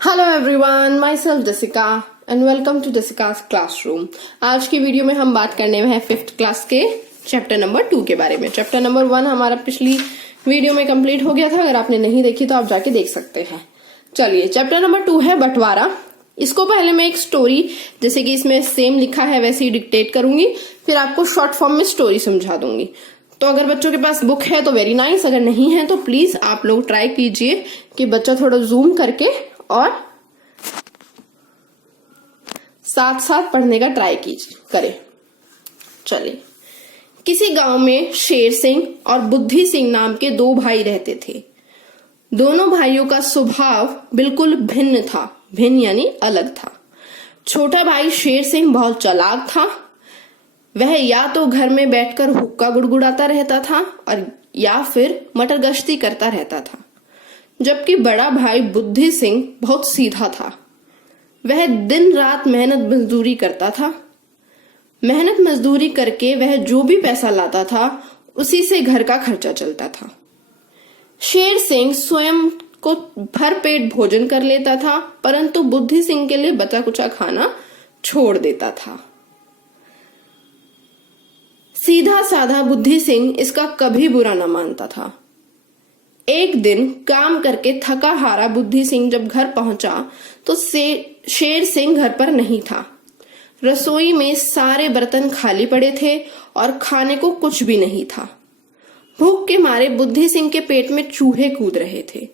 Hello everyone, myself Jessica and welcome to Jessica's classroom. आज की video में हम बात करने में है 5th क्लास के चैप्टर नंबर 2 के बारे में। चैप्टर नंबर 1 हमारा पिछली वीडियो में कंप्लीट हो गया था। अगर आपने नहीं देखी तो आप जाके देख सकते हैं। चलिए, चैप्टर नंबर 2 है बंटवारा। इसको पहले मैं एक स्टोरी, जैसे कि इसमें सेम लिखा है वैसे ही डिक्टेट करूंगी, फिर आपको शॉर्ट फॉर्म में स्टोरी समझा दूंगी। तो अगर बच्चों के पास बुक है तो वेरी नाइस, अगर नहीं है तो प्लीज आप लोग ट्राई कीजिए कि बच्चा थोड़ा जूम करके और साथ साथ पढ़ने का ट्राई करे। चलिए, किसी गांव में शेर सिंह और बुद्धि सिंह नाम के 2 भाई रहते थे। दोनों भाइयों का स्वभाव बिल्कुल भिन्न था। भिन्न यानी अलग था। छोटा भाई शेर सिंह बहुत चालाक था। वह या तो घर में बैठकर हुक्का गुड़गुड़ाता रहता था और या फिर मटर गश्ती करता रहता था, जबकि बड़ा भाई बुद्धि सिंह बहुत सीधा था। वह दिन रात मेहनत मजदूरी करता था। मेहनत मजदूरी करके वह जो भी पैसा लाता था उसी से घर का खर्चा चलता था। शेर सिंह स्वयं को भरपेट भोजन कर लेता था, परंतु बुद्धि सिंह के लिए बचा कुचा खाना छोड़ देता था। सीधा साधा बुद्धि सिंह इसका कभी बुरा न मानता था। एक दिन काम करके थका हारा बुद्धि सिंह जब घर पहुंचा तो शेर सिंह घर पर नहीं था। रसोई में सारे बर्तन खाली पड़े थे और खाने को कुछ भी नहीं था। भूख के मारे बुद्धि सिंह के पेट में चूहे कूद रहे थे।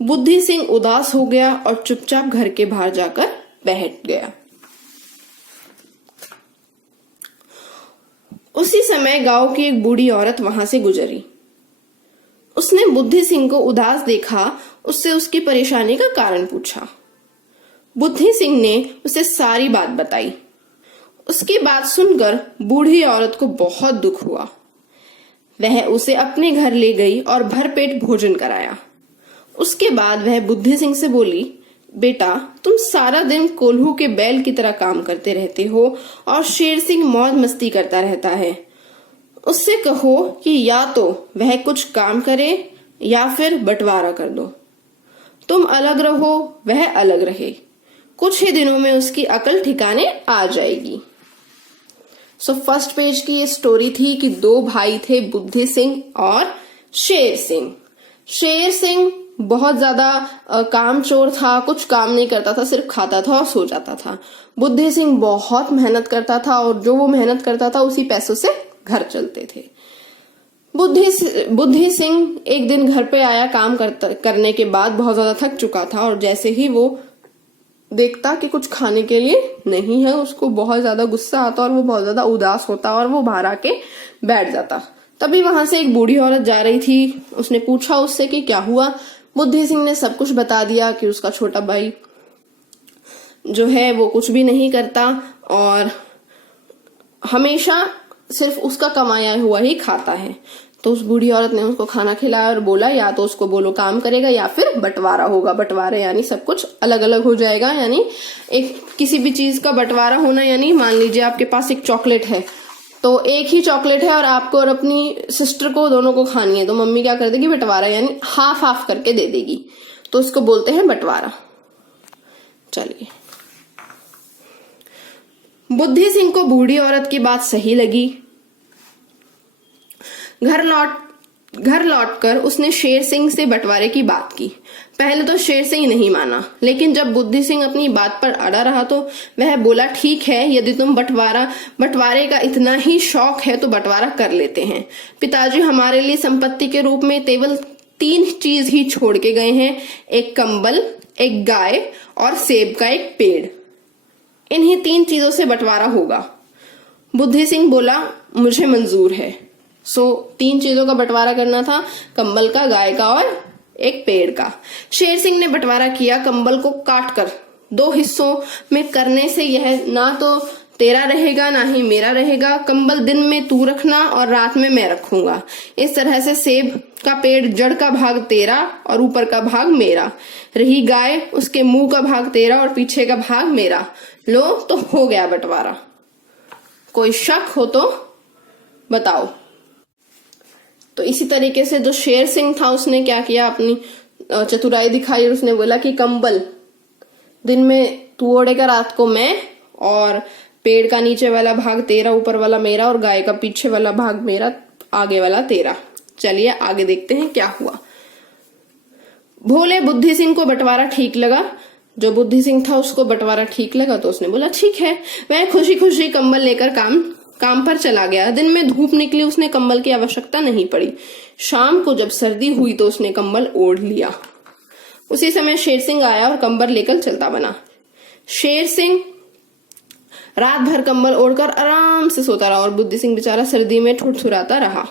बुद्धि सिंह उदास हो गया और चुपचाप घर के बाहर जाकर बैठ गया। उसी समय गांव की एक बूढ़ी औरत वहां से गुजरी। उसने बुद्धि सिंह को उदास देखा, उससे उसकी परेशानी का कारण पूछा। बुद्धि सिंह ने उसे सारी बात बताई। उसकी बात सुनकर बूढ़ी औरत को बहुत दुख हुआ। वह उसे अपने घर ले गई और भरपेट भोजन कराया। उसके बाद वह बुद्धि सिंह से बोली, बेटा, तुम सारा दिन कोल्हू के बैल की तरह काम करते रहते हो और शेर सिंह मौज मस्ती करता रहता है। उससे कहो कि या तो वह कुछ काम करे या फिर बंटवारा कर दो। तुम अलग रहो, वह अलग रहे। कुछ ही दिनों में उसकी अकल ठिकाने आ जाएगी। सो फर्स्ट पेज की ये स्टोरी थी कि 2 भाई थे, बुद्धि सिंह और शेर सिंह। शेर सिंह बहुत ज्यादा कामचोर था, कुछ काम नहीं करता था, सिर्फ खाता था और सो जाता था। बुद्धि सिंह बहुत मेहनत करता था और जो वो मेहनत करता था उसी पैसों से घर चलते थे। बुद्धि सिंह एक दिन घर पे आया काम करने के बाद, बहुत ज्यादा थक चुका था और जैसे ही वो देखता कि कुछ खाने के लिए नहीं है, उसको बहुत ज्यादा गुस्सा आता और वो बहुत ज्यादा उदास होता और वो बाहर आके बैठ जाता। तभी वहां से एक बूढ़ी औरत जा रही थी। उसने पूछा उससे कि क्या हुआ। बुद्धि सिंह ने सब कुछ बता दिया कि उसका छोटा भाई जो है वो कुछ भी नहीं करता और हमेशा सिर्फ उसका कमाया हुआ ही खाता है। तो उस बूढ़ी औरत ने उसको खाना खिलाया और बोला, या तो उसको बोलो काम करेगा या फिर बंटवारा होगा। बंटवारा यानी सब कुछ अलग अलग हो जाएगा। यानी एक किसी भी चीज का बंटवारा होना, यानी मान लीजिए आपके पास एक चॉकलेट है, तो एक ही चॉकलेट है और आपको और अपनी सिस्टर को दोनों को खानी है, तो मम्मी क्या कर देगी, बंटवारा यानी हाफ हाफ करके दे देगी। तो उसको बोलते हैं बंटवारा। चलिए, बुद्धि सिंह को बूढ़ी औरत की बात सही लगी। घर लौटकर उसने शेर सिंह से बंटवारे की बात की। पहले तो शेर सिंह नहीं माना, लेकिन जब बुद्धि सिंह अपनी बात पर अड़ा रहा तो वह बोला, ठीक है, यदि तुम बंटवारे का इतना ही शौक है तो बंटवारा कर लेते हैं। पिताजी हमारे लिए संपत्ति के रूप में केवल 3 चीज ही छोड़ के गए हैं, एक कंबल, एक गाय और सेब का एक पेड़। इन्हीं 3 चीजों से बंटवारा होगा। बुद्धि सिंह बोला, मुझे मंजूर है। 3 चीजों का बंटवारा करना था, कंबल का, गाय का और एक पेड़ का। शेर सिंह ने बंटवारा किया। कंबल को काटकर 2 हिस्सों में करने से यह ना तो तेरा रहेगा ना ही मेरा रहेगा। कंबल दिन में तू रखना और रात में मैं रखूंगा। इस तरह से सेब का पेड़, जड़ का भाग तेरा और ऊपर का भाग मेरा। रही गाय, उसके मुंह का भाग तेरा और पीछे का भाग मेरा। लो, तो हो गया बंटवारा। कोई शक हो तो बताओ। तो इसी तरीके से जो शेर सिंह था उसने क्या किया, अपनी चतुराई दिखाई और उसने बोला कि कंबल दिन में तू ओढ़ेगा, रात को मैं, और पेड़ का नीचे वाला भाग तेरा, ऊपर वाला मेरा, और गाय का पीछे वाला भाग मेरा, आगे वाला तेरा। चलिए आगे देखते हैं क्या हुआ। भोले बुद्धि सिंह को बंटवारा ठीक लगा। जो बुद्धि सिंह था उसको बंटवारा ठीक लगा तो उसने बोला ठीक है। वह खुशी खुशी कंबल लेकर काम पर चला गया। दिन में धूप निकली, उसने कंबल की आवश्यकता नहीं पड़ी। शाम को जब सर्दी हुई तो उसने कंबल ओढ़ लिया। उसी समय शेर सिंह आया और कंबल लेकर चलता बना। शेर सिंह रात भर कंबल ओढ़कर आराम से सोता रहा और बुद्धि सिंह बेचारा सर्दी में ठुठुराता रहा।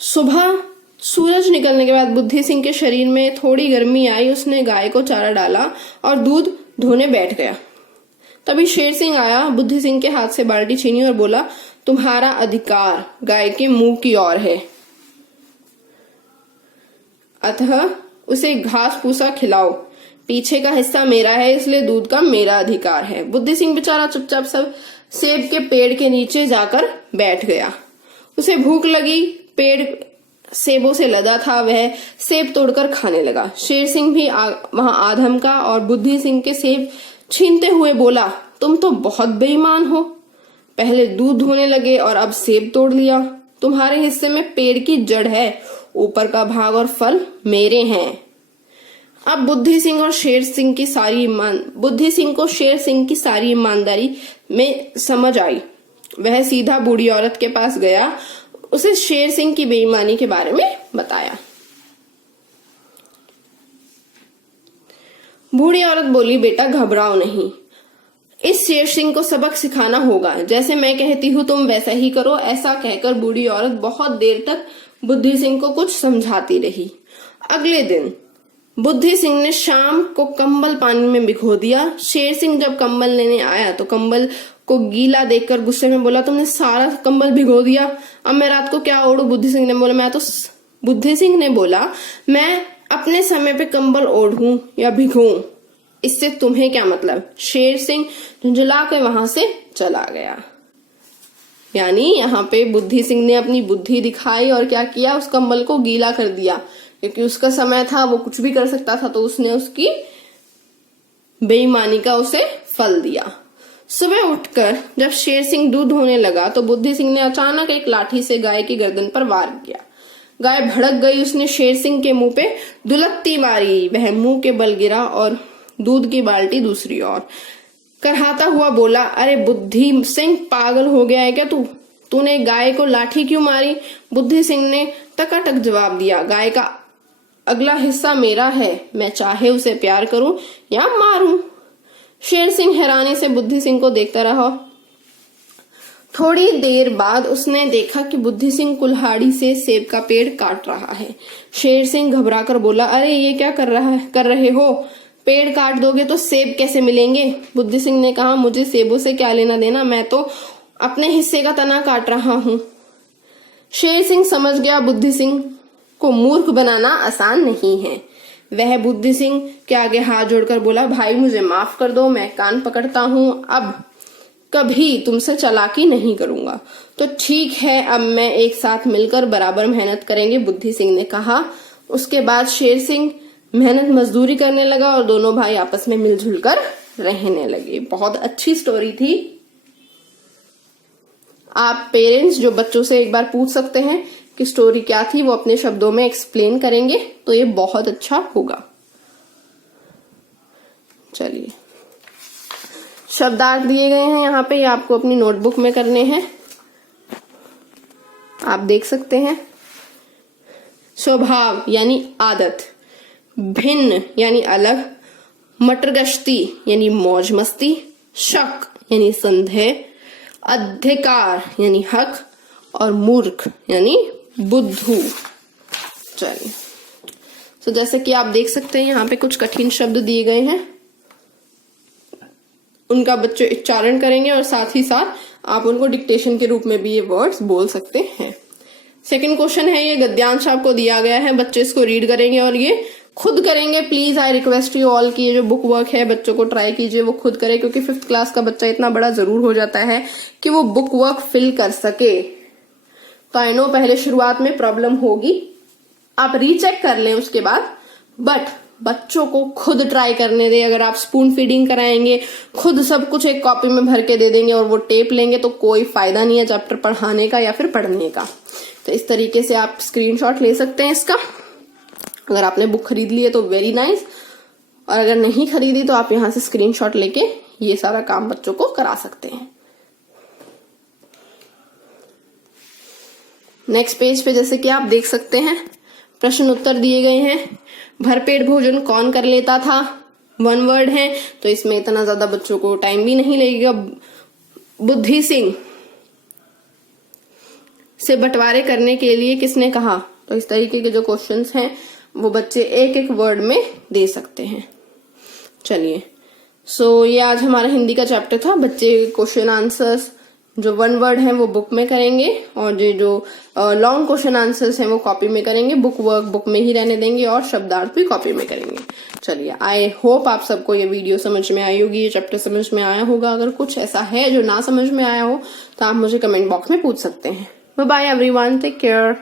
सुबह सूरज निकलने के बाद बुद्धि सिंह के शरीर में थोड़ी गर्मी आई। उसने गाय को चारा डाला और दूध धोने बैठ गया। तभी शेर सिंह आया, बुद्धि सिंह के हाथ से बाल्टी छीनी और बोला, तुम्हारा अधिकार गाय के मुंह की ओर है, अतः उसे घास फूसा खिलाओ। पीछे का हिस्सा मेरा है, इसलिए दूध का मेरा अधिकार है। बुद्धि सिंह बेचारा चुपचाप सब सेब के पेड़ के नीचे जाकर बैठ गया। उसे भूख लगी, पेड़ सेबों से लदा था, वह सेब तोड़कर खाने लगा। शेर सिंह भी वहां आधम का और बुद्धि सिंह के सेब छीनते हुए बोला, तुम तो बहुत बेईमान हो, पहले दूध धोने लगे और अब सेब तोड़ लिया। तुम्हारे हिस्से में पेड़ की जड़ है, ऊपर का भाग और फल मेरे हैं। अब बुद्धि सिंह को शेर सिंह की सारी ईमानदारी में समझ आई। वह सीधा बूढ़ी औरत के पास गया, उसे शेर सिंह की बेईमानी के बारे में बताया। बूढ़ी औरत बोली, बेटा घबराओ नहीं, इस शेर सिंह को सबक सिखाना होगा। जैसे मैं कहती हूँ तुम वैसा ही करो। ऐसा कहकर बूढ़ी औरत बहुत देर तक बुद्धि सिंह को कुछ समझाती रही। अगले दिन बुद्धि सिंह ने शाम को कंबल पानी में भिगो दिया। शेर सिंह जब कंबल लेने आया तो कंबल को गीला देखकर गुस्से में बोला, तुमने सारा कंबल भिगो दिया, अब मैं रात को क्या ओढ़ूं? बुद्धि सिंह ने बोला, मैं अपने समय पे कंबल ओढ़ूं या भिगोऊं, इससे तुम्हें क्या मतलब? शेर सिंह झुंझुला के वहां से चला गया। यानी यहाँ पे बुद्धि सिंह ने अपनी बुद्धि दिखाई और क्या किया, उस कंबल को गीला कर दिया, क्योंकि उसका समय था, वो कुछ भी कर सकता था, तो उसने उसकी बेईमानी का उसे फल दिया। सुबह उठकर जब शेर सिंह दूध धोने लगा तो बुद्धि सिंह ने अचानक एक लाठी से गाय की गर्दन पर वार किया। गाय भड़क गई, उसने शेर सिंह के मुंह पे दुलत्ती मारी। वह मुंह के बल गिरा और दूध की बाल्टी दूसरी ओर करहाता हुआ बोला, अरे बुद्धि सिंह, पागल हो गया है क्या तूने गाय को लाठी क्यों मारी? बुद्धि सिंह ने टकाटक जवाब दिया, गाय का अगला हिस्सा मेरा है, मैं चाहे उसे प्यार करूं या मारूं। शेर सिंह हैरानी से बुद्धि सिंह को देखता रहा। थोड़ी देर बाद उसने देखा कि बुद्धि सिंह कुल्हाड़ी से सेब का पेड़ काट रहा है। शेर सिंह घबराकर बोला, अरे ये क्या कर रहे हो? पेड़ काट दोगे तो सेब कैसे मिलेंगे? बुद्धि सिंह ने कहा, मुझे सेबों से क्या लेना देना, मैं तो अपने हिस्से का तना काट रहा हूं। शेर सिंह समझ गया बुद्धि सिंह को मूर्ख बनाना आसान नहीं है। वह बुद्धि सिंह के आगे हाथ जोड़कर बोला, भाई मुझे माफ कर दो, मैं कान पकड़ता हूं, अब कभी तुमसे चालाकी नहीं करूंगा। तो ठीक है, अब मैं एक साथ मिलकर बराबर मेहनत करेंगे, बुद्धि सिंह ने कहा। उसके बाद शेर सिंह मेहनत मजदूरी करने लगा और दोनों भाई आपस में मिलजुल कर रहने लगे। बहुत अच्छी स्टोरी थी। आप पेरेंट्स जो बच्चों से एक बार पूछ सकते हैं कि स्टोरी क्या थी, वो अपने शब्दों में एक्सप्लेन करेंगे तो ये बहुत अच्छा होगा। चलिए, शब्दार्थ दिए गए हैं यहाँ पे, ये आपको अपनी नोटबुक में करने हैं, आप देख सकते हैं। स्वभाव यानी आदत, भिन्न यानी अलग, मटरगश्ती यानी मौज मस्ती, शक यानी संदेह, अधिकार यानी हक, और मूर्ख यानी बुद्धू। चलिए, तो जैसे कि आप देख सकते हैं यहाँ पे कुछ कठिन शब्द दिए गए हैं, उनका बच्चे उच्चारण करेंगे और साथ ही साथ आप उनको डिक्टेशन के रूप में भी ये वर्ड्स बोल सकते हैं। सेकंड क्वेश्चन है, ये गद्यांश आपको दिया गया है, बच्चे इसको रीड करेंगे और ये खुद करेंगे। Please I request you all की ये जो बुक वर्क है बच्चों को ट्राई कीजिए वो खुद करे, क्योंकि 5th क्लास का बच्चा इतना बड़ा जरूर हो जाता है कि वो बुक वर्क फिल कर सके। तो आई नो पहले शुरुआत में प्रॉब्लम होगी, आप रीचेक कर लें उसके बाद, बट बच्चों को खुद ट्राई करने दे। अगर आप स्पून फीडिंग कराएंगे, खुद सब कुछ एक कॉपी में भर के दे देंगे और वो टेप लेंगे, तो कोई फायदा नहीं है चैप्टर पढ़ाने का या फिर पढ़ने का। तो इस तरीके से आप स्क्रीनशॉट ले सकते हैं इसका। अगर आपने बुक खरीद ली है तो वेरी नाइस, और अगर नहीं खरीदी तो आप यहां से स्क्रीनशॉट लेके ये सारा काम बच्चों को करा सकते हैं। नेक्स्ट पेज पे जैसे कि आप देख सकते हैं प्रश्न उत्तर दिए गए हैं। भरपेट भोजन कौन कर लेता था, 1 वर्ड है, तो इसमें इतना ज्यादा बच्चों को टाइम भी नहीं लगेगा। बुद्धि सिंह से बंटवारे करने के लिए किसने कहा, तो इस तरीके के जो क्वेश्चंस हैं वो बच्चे एक एक वर्ड में दे सकते हैं। चलिए, सो ये आज हमारा हिंदी का चैप्टर था। बच्चे क्वेश्चन आंसर्स जो 1 वर्ड है वो बुक में करेंगे, और ये जो लॉन्ग क्वेश्चन आंसर्स हैं वो कॉपी में करेंगे। बुक वर्क बुक में ही रहने देंगे और शब्दार्थ भी कॉपी में करेंगे। चलिए, आई होप आप सबको ये वीडियो समझ में आई होगी, ये चैप्टर समझ में आया होगा। अगर कुछ ऐसा है जो ना समझ में आया हो तो आप मुझे कमेंट बॉक्स में पूछ सकते हैं। Bye bye everyone, take care.